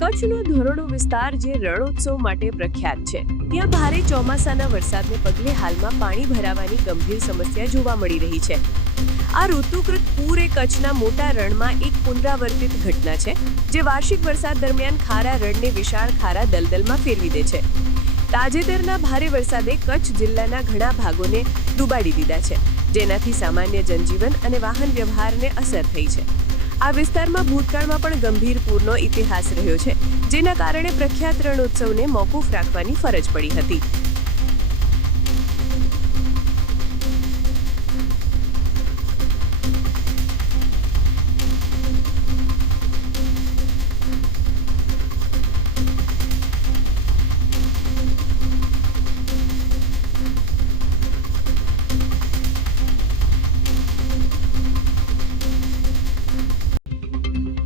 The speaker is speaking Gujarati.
કચ્છનો ધોરડો વિસ્તાર જે રણોત્સવ માટે પ્રખ્યાત છે. ત્યાં ભારે ચોમાસાના વરસાદને પગલે હાલમાં પાણી ભરાવાની ગંભીર સમસ્યા જોવા મળી રહી છે. આ ઋતુકૃત પૂર એ કચ્છના મોટા રણમાં એક પુનરાવર્તિત ઘટના છે, જે વાર્ષિક વરસાદ દરમિયાન ખારા રણને વિશાળ ખારા દલદલમાં ફેરવી દે છે. તાજેતરના ભારે વરસાદે કચ્છ જિલ્લાના ઘણા ભાગોને ડૂબાડી દીધા છે, જેનાથી સામાન્ય જનજીવન અને વાહન વ્યવહારને અસર થઈ છે. આ વિસ્તારમાં ભૂતકાળમાં પણ ગંભીર પૂરનો ઇતિહાસ રહ્યો છે, જેના કારણે પ્રખ્યાત રણોત્સવને મોકૂફ રાખવાની ફરજ પડી હતી.